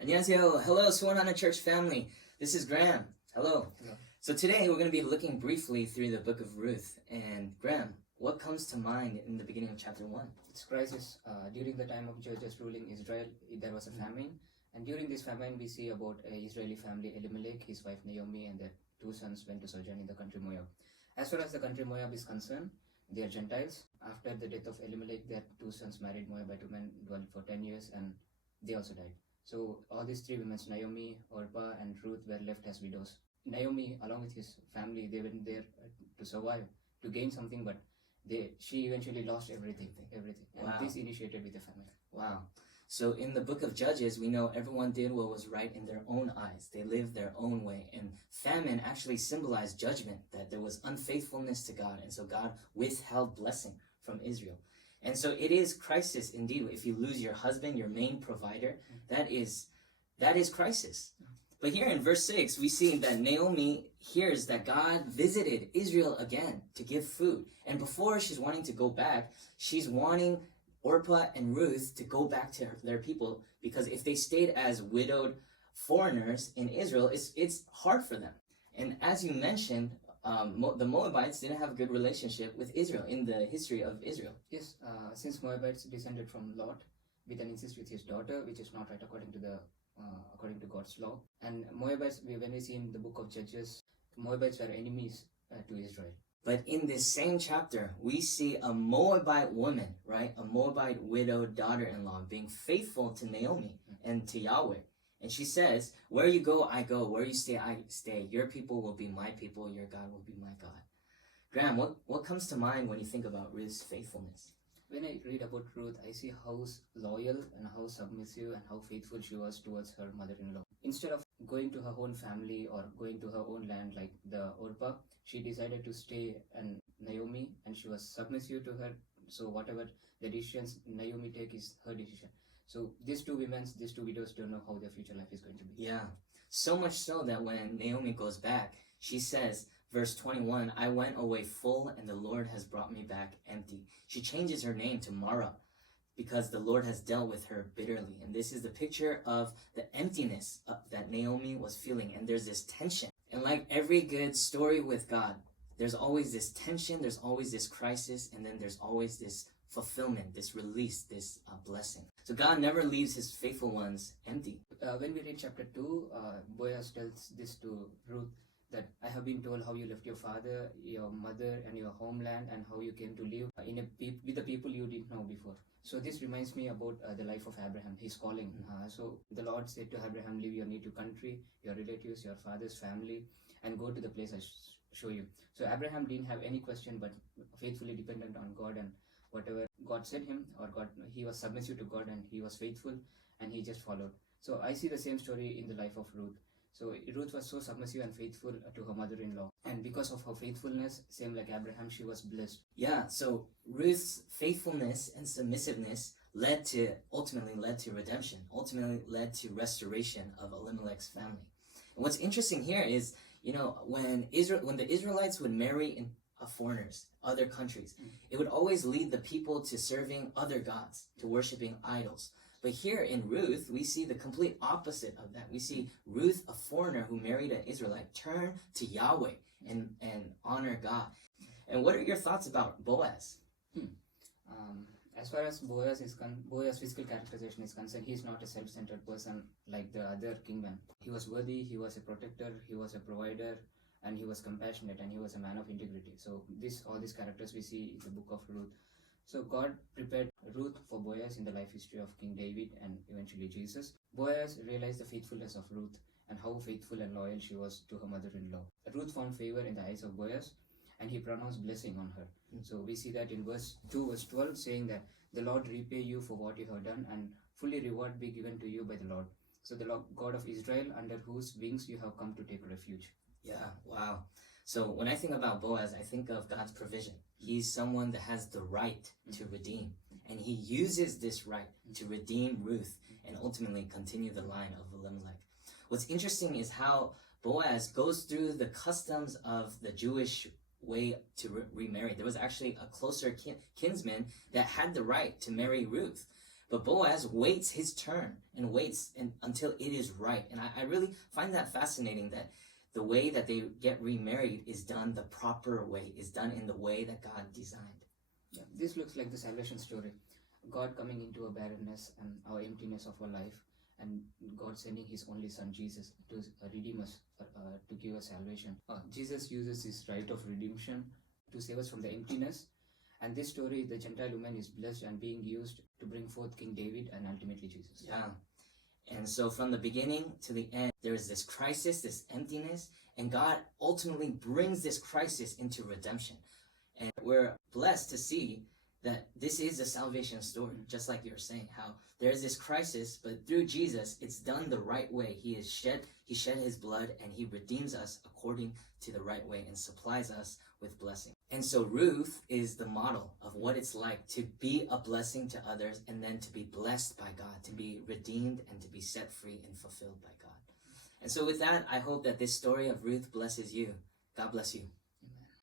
안녕하세요. Hello, Swarnana Church family. This is Graham. Hello. Hello. So today we're going to be looking briefly through the book of Ruth. And Graham, what comes to mind in the beginning of chapter 1? It's crisis. During the time of Judges ruling Israel, there was a famine. And during this famine, we see about an Israeli family, Elimelech, his wife Naomi, and their two sons went to sojourn in the country Moab. As far as the country Moab is concerned, they are Gentiles. After the death of Elimelech, their two sons married Moabite women, dwelled for 10 years, and they also died. So all these three women, Naomi, Orpah, and Ruth, were left as widows. Naomi, along with his family, they went there to survive, to gain something, but she eventually lost everything. Wow. And this initiated with the famine. Wow. So in the book of Judges, we know everyone did what was right in their own eyes. They lived their own way. And famine actually symbolized judgment, that there was unfaithfulness to God. And so God withheld blessing from Israel. And so it is crisis indeed. If you lose your husband, your main provider, that is crisis. But here in verse 6, we see that Naomi hears that God visited Israel again to give food. And before she's wanting to go back, she's wanting Orpah and Ruth to go back to their people, because if they stayed as widowed foreigners in Israel, it's hard for them. And as you mentioned, the Moabites didn't have a good relationship with Israel in the history of Israel. Yes, since Moabites descended from Lot with an incest with his daughter, which is not right according to God's law. And Moabites, when we see in the book of Judges, Moabites were enemies to Israel. But in this same chapter, we see a Moabite woman, right? A Moabite widowed daughter-in-law being faithful to Naomi and to Yahweh. And she says, where you go, I go. Where you stay, I stay. Your people will be my people. Your God will be my God. Graham, what comes to mind when you think about Ruth's faithfulness? When I read about Ruth, I see how loyal and how submissive and how faithful she was towards her mother-in-law. Instead of going to her own family or going to her own land like the Orpah, she decided to stay in Naomi, and she was submissive to her. So whatever the decisions Naomi take is her decision. So these two widows don't know how their future life is going to be. Yeah, so much so that when Naomi goes back, she says, verse 21, I went away full and the Lord has brought me back empty. She changes her name to Mara because the Lord has dealt with her bitterly. And this is the picture of the emptiness that Naomi was feeling. And there's this tension. And like every good story with God, there's always this tension, there's always this crisis, and then there's always this fulfillment, this release, this blessing. So God never leaves his faithful ones empty. When we read chapter 2, Boaz tells this to Ruth, that I have been told how you left your father, your mother, and your homeland, and how you came to live with the people you didn't know before. So this reminds me about the life of Abraham, his calling. So the Lord said to Abraham, leave your native country, your relatives, your father's family, and go to the place I show you. So Abraham didn't have any question, but faithfully dependent on God, and whatever God said him, he was submissive to God, and he was faithful, and he just followed. So I see the same story in the life of Ruth. So Ruth was so submissive and faithful to her mother-in-law. And because of her faithfulness, same like Abraham, she was blessed. Yeah, so Ruth's faithfulness and submissiveness ultimately led to redemption, ultimately led to restoration of Elimelech's family. And what's interesting here is, when the Israelites would marry foreigners, other countries, it would always lead the people to serving other gods, to worshiping idols. But here in Ruth, we see the complete opposite of that. We see Ruth, a foreigner who married an Israelite, turn to Yahweh and honor God. And what are your thoughts about Boaz? As far as Boaz's physical characterization is concerned, he is not a self-centered person like the other kingmen. He was worthy, he was a protector, he was a provider, and he was compassionate, and he was a man of integrity. So all these characters we see in the book of Ruth. So God prepared Ruth for Boaz in the life history of King David and eventually Jesus. Boaz realized the faithfulness of Ruth and how faithful and loyal she was to her mother-in-law. Ruth found favor in the eyes of Boaz, and he pronounced blessing on her. So we see that in verse 12, saying that the Lord repay you for what you have done, and fully reward be given to you by the Lord. So the Lord God of Israel, under whose wings you have come to take refuge. Yeah, wow. So when I think about Boaz, I think of God's provision. He's someone that has the right to redeem. And he uses this right to redeem Ruth and ultimately continue the line of Elimelech. What's interesting is how Boaz goes through the customs of the Jewish way to remarry. There was actually a closer kinsman that had the right to marry Ruth. But Boaz waits his turn and waits until it is right. And I really find that fascinating, that the way that they get remarried is done the proper way, is done in the way that God designed. Yeah, this looks like the salvation story. God coming into a barrenness and our emptiness of our life, and God sending His only Son Jesus to redeem us, to give us salvation. Jesus uses His right of redemption to save us from the emptiness. And this story, the Gentile woman is blessed and being used to bring forth King David and ultimately Jesus. Yeah. And so from the beginning to the end, there is this crisis, this emptiness, and God ultimately brings this crisis into redemption. And we're blessed to see that this is a salvation story, just like you were saying, how there's this crisis, but through Jesus, it's done the right way. He shed his blood, and he redeems us according to the right way and supplies us with blessing. And so Ruth is the model of what it's like to be a blessing to others, and then to be blessed by God, to be redeemed and to be set free and fulfilled by God. And so with that, I hope that this story of Ruth blesses you. God bless you.